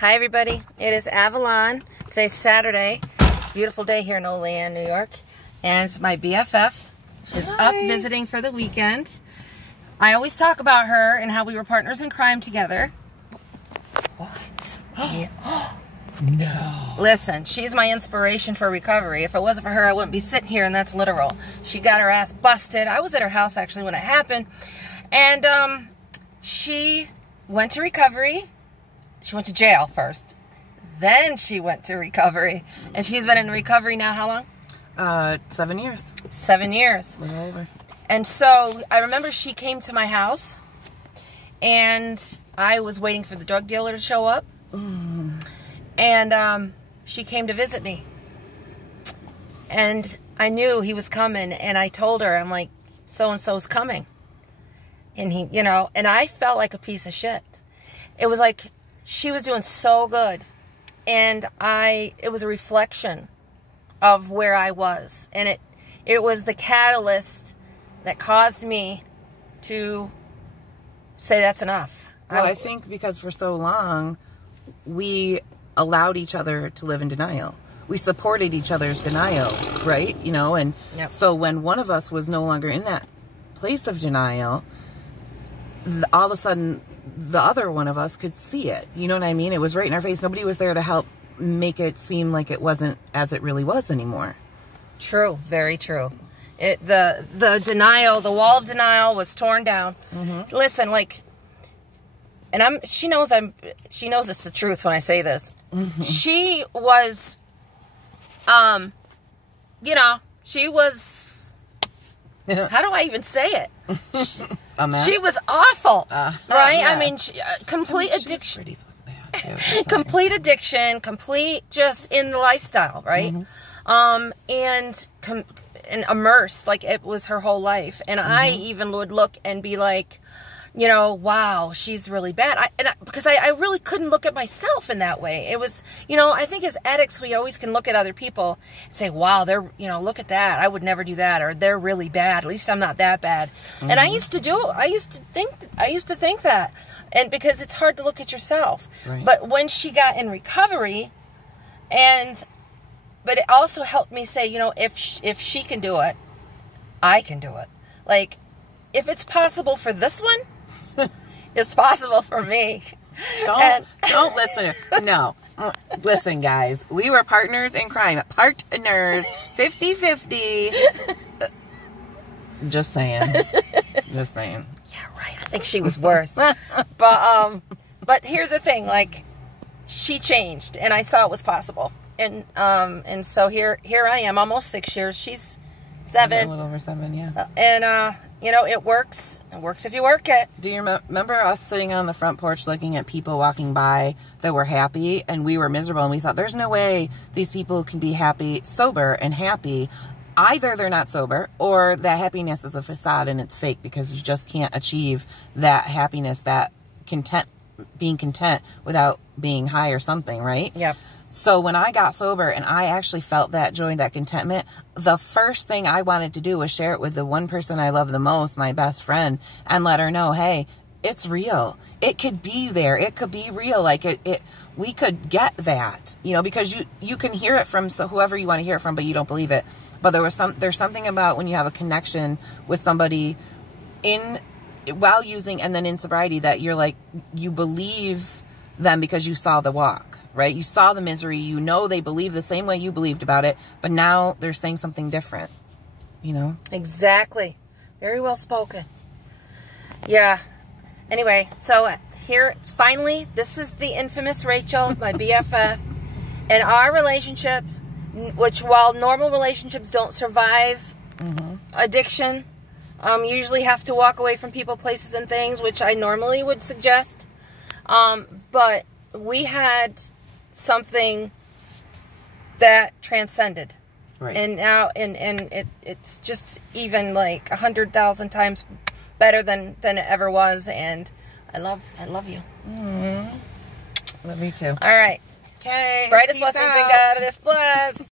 Hi everybody, it is Avalon. Today's Saturday. It's a beautiful day here in Olean, New York. And my BFF is up visiting for the weekend. I always talk about her and how we were partners in crime together. What? Yeah. No. Listen, she's my inspiration for recovery. If it wasn't for her, I wouldn't be sitting here, and that's literal. She got her ass busted. I was at her house actually when it happened. And she went to recovery. She went to jail first. Then she went to recovery. And she's been in recovery now how long? 7 years. 7 years. A little over. And so I remember she came to my house, and I was waiting for the drug dealer to show up. And she came to visit me. And I knew he was coming, and I told her, I'm like, so-and-so's coming. And he, you know, and I felt like a piece of shit. It was like she was doing so good. And it was a reflection of where I was. And it was the catalyst that caused me to say that's enough. Well, I think because for so long, we allowed each other to live in denial. We supported each other's denial, right? You know, and so when one of us was no longer in that place of denial, all of a sudden the other one of us could see it. You know what I mean? It was right in our face. Nobody was there to help make it seem like it wasn't as it really was anymore. True. Very true. The denial, the wall of denial was torn down. Listen, like, and she knows it's the truth when I say this. She was, you know, she was, how do I even say it? She was awful, right? Yes. I mean, complete addiction. Pretty bad, complete addiction, complete just in the lifestyle, right? And immersed, like it was her whole life. And I even would look and be like, you know, wow, she's really bad. Because I really couldn't look at myself in that way. It was, you know, I think as addicts, we always can look at other people and say, wow, they're, you know, look at that. I would never do that. Or they're really bad. At least I'm not that bad. And I used to think that. And because it's hard to look at yourself. Right. But when she got in recovery, but it also helped me say, you know, if she can do it, I can do it. Like, if it's possible for this one, it's possible for me. Don't listen. No. Listen, guys. We were partners in crime. Partners. 50-50. Just saying. Just saying. Yeah, right. I think she was worse. But here's the thing. Like, she changed, and I saw it was possible. And so here I am, almost 6 years. She's 7. A little over 7, yeah. And, you know, it works. It works if you work it. Do you remember us sitting on the front porch looking at people walking by that were happy, and we were miserable, and we thought, there's no way these people can be happy, sober and happy. Either they're not sober, or that happiness is a facade and it's fake, because you just can't achieve that happiness, that being content without being high or something, right? Yep. So when I got sober and I actually felt that joy, that contentment, the first thing I wanted to do was share it with the one person I love the most, my best friend, and let her know, hey, it's real. It could be there. It could be real. Like we could get that, you know, because you can hear it from whoever you want to hear it from, but you don't believe it. But there's something about when you have a connection with somebody while using and then in sobriety that you're like, you believe them because you saw the walk. Right? You saw the misery. You know they believe the same way you believed about it, but now they're saying something different. You know? Exactly. Very well spoken. Yeah. Anyway, so here, finally, this is the infamous Rachel, my BFF, and our relationship, which while normal relationships don't survive addiction, usually have to walk away from people, places, and things, which I normally would suggest. But we had something that transcended, right? And now, it's just even like 100,000 times better than it ever was. And I love you. Love you too. All right. Okay. Brightest blessings in God. Bless.